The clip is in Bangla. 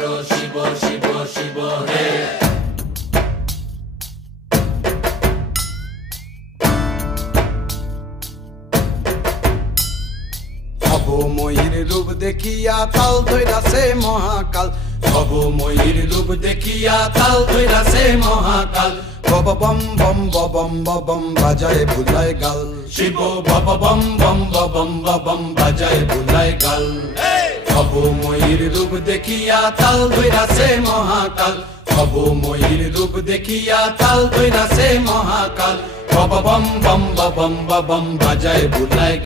করো শিব শিব শিব হে। ভবময়ীর রূপ দেখিয়া তাল ধইরাছে মহাকাল, ভবময়ীর রূপ দেখিয়া তাল ধইরাছে মহাকাল। বব বম বম বম বম বাজায় বুলায় গাল, শিব বব বম বম বম বম বাজায় বুলায় গাল। ভবময়ীর রূপ দেখিয়া তাল ধইরাছে মহাকাল, ভবময়ীর রূপ দেখিয়া তাল ধইরাছে মহাকাল। বব বম বম বম বম বাজায় বুলায়